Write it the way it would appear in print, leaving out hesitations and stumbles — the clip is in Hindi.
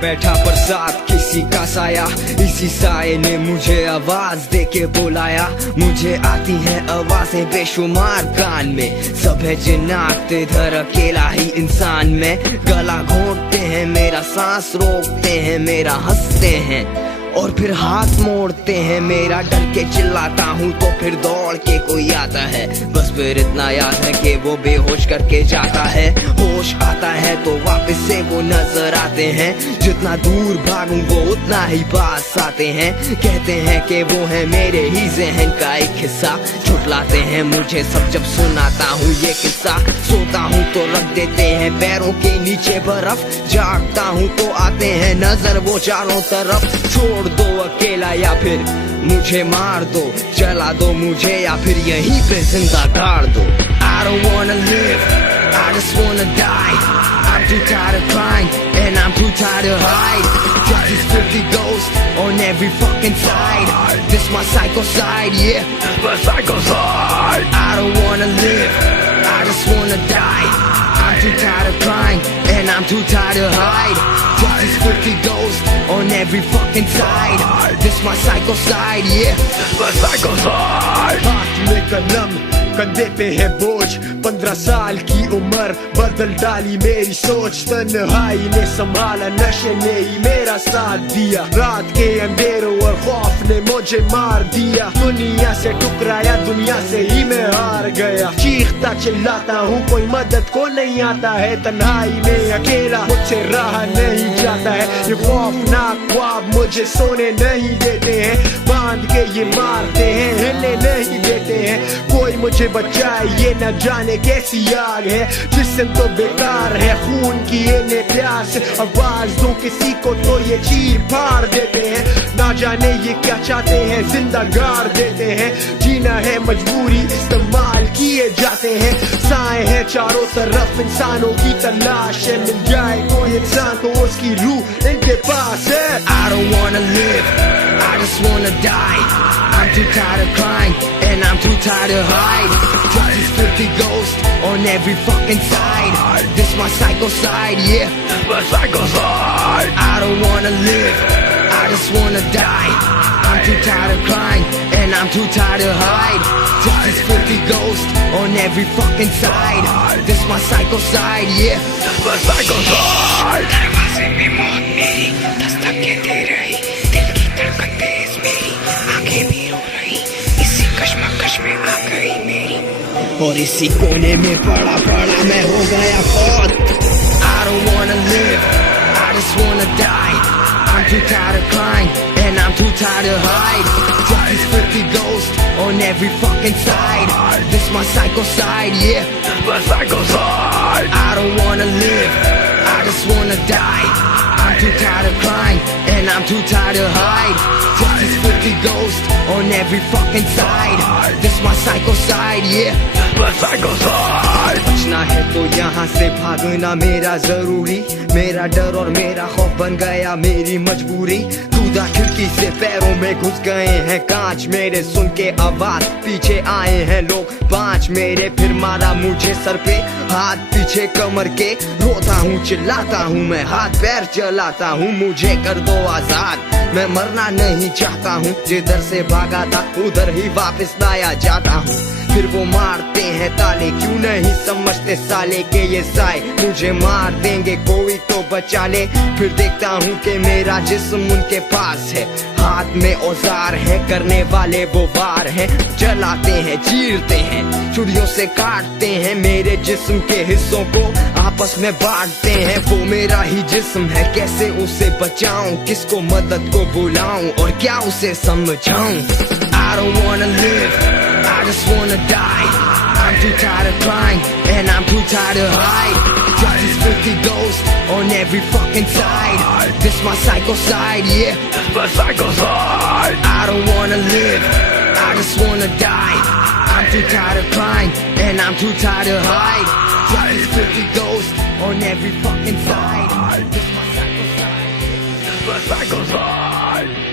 बैठा बरसात किसी का साया, इसी साए ने मुझे आवाज दे के बुलाया। मुझे आती है आवाजें बेशुमार कान में, सब है जिन्नात इधर अकेला ही इंसान में। गला घोंटते हैं मेरा, सांस रोकते हैं मेरा, हंसते हैं और फिर हाथ मोड़ते हैं मेरा। डर के चिल्लाता हूँ तो फिर दौड़ के कोई आता है, बस फिर इतना याद है कि वो बेहोश करके जाता है। होश आता है तो वापस से वो नजर आते हैं, जितना दूर भागूं वो उतना ही पास आते हैं। कहते हैं कि वो है मेरे ही जहन का एक हिस्सा, छुटलाते हैं मुझे सब जब सुनाता हूँ ये किस्सा। सोता हूँ तो रख देते हैं पैरों के नीचे बर्फ, जागता हूँ तो आते हैं नजर वो चारों तरफ। छोड़ दो अकेला या फिर मुझे मार दो, जला दो मुझे या फिर यहीं पे जिंदा गाड़ दो। I don't wanna live, I just wanna die. I'm too tired of crying and I'm too tired to hide. Just these 50 ghosts on every fucking side. This my psycho side, yeah, this my psycho side. I don't wanna live, I just wanna die. I'm too tired of crying and I'm too tired to hide. Just these 50 ghosts on every fucking side. This my psycho side, yeah, this my psycho side. हाथ में कलम कंधे पे है बोझ, 15 साल की उम्र बदल डाली मेरी सोच। तन्हाई ने संभाला, नशे ने ही मेरा साथ दिया। रात के अंधेरों और खौफ ने मुझे मार दिया। दुनिया से टकराया, दुनिया से ही मैं हार गया। चीखता चिल्लाता हूँ कोई मदद को नहीं आता है, तन्हाई में अकेला मुझसे रहा नहीं जाता है। ये खौफनाक ख्वाब मुझे सोने नहीं देते हैं, बांध के ये मारते हैं, हिलने नहीं देते हैं। कोई मुझे बचाए, ये न जाने कैसी आग है, जिस्म तो बेकार है, खून की इन्हें प्यास। आवाज दूं किसी को तो ये चीर फाड़ देते हैं, ना जाने ये क्या चाहते हैं, जिंदा गाड़ देते हैं। जीना है मजबूरी, इस्तेमाल किए जाते हैं। साए हैं चारों तरफ, इंसानों की तलाश है, मिल जाए कोई इंसान तो उसकी रूह इनके पास है। I don't wanna live, I just wanna die. I'm too tired of crying and I'm too tired to hide. Just these 50 ghosts on every fucking side. This my psycho side, yeah, this my psycho side. I don't wanna live, I just wanna die. I'm too tired of crying and I'm too tired to hide. Just these 50 ghosts on every fucking side. This my psycho side, yeah, this my psycho side. दरवाजे में मौत मेरी दस्तक दे रही, दिल की धड़कन तेज मेरी, आंखें भी रो रही, इसी कश्मकश में आ गई मेरी, और इसी कोने में पड़ा पड़ा मैं हो गया फौत। I don't wanna live, I just wanna die. I'm too tired of crying and I'm too tired to hide. Just these 50 ghosts on every fucking side. This my psycho side, yeah, this my psycho side. I don't wanna live, I just wanna die. I'm too tired of crying and I'm too tired to hide. Just these 50 ghosts on every fucking side. This my psycho side, yeah, this my psycho side. बचना है तो यहाँ से भागना मेरा जरूरी, मेरा डर और मेरा खौफ बन गया मेरी मजबूरी। कूदा खिड़की से पैरों में घुस गए हैं कांच मेरे, सुन के आवाज पीछे आए हैं लोग 5 मेरे। फिर मारा मुझे सर पे हाथ पीछे कमर के, रोता हूँ चिल्लाता हूँ मैं, हाथ पैर चलाता हूँ, मुझे कर दो आजाद, मैं मरना नहीं चाहता हूँ। जिधर से भागा था उधर ही वापस लाया जाता हूँ। फिर वो मारते हैं ताले, क्यों नहीं समझते साले के ये साए मुझे मार देंगे, कोई तो बचा ले। फिर देखता हूँ कि मेरा जिस्म उनके पास है, हाथ में औजार है, करने वाले वो वार हैं। जलाते हैं, चीरते हैं, छुरियों से काटते हैं, मेरे जिस्म के हिस्सों को आपस में बांटते हैं। वो मेरा ही जिस्म है, कैसे उसे बचाऊं, किसको मदद को बुलाऊं और क्या उसे समझाऊं। I don't wanna live, I just wanna die. I'm too tired of crying and I'm too tired to hide. Just these 50 ghosts on every fucking side. This my psycho side, yeah, this my psycho side. I don't wanna live, I just wanna die. I'm too tired of crying and I'm too tired to hide. Just these 50 ghosts on every fucking side. This my psycho side, this my psycho side.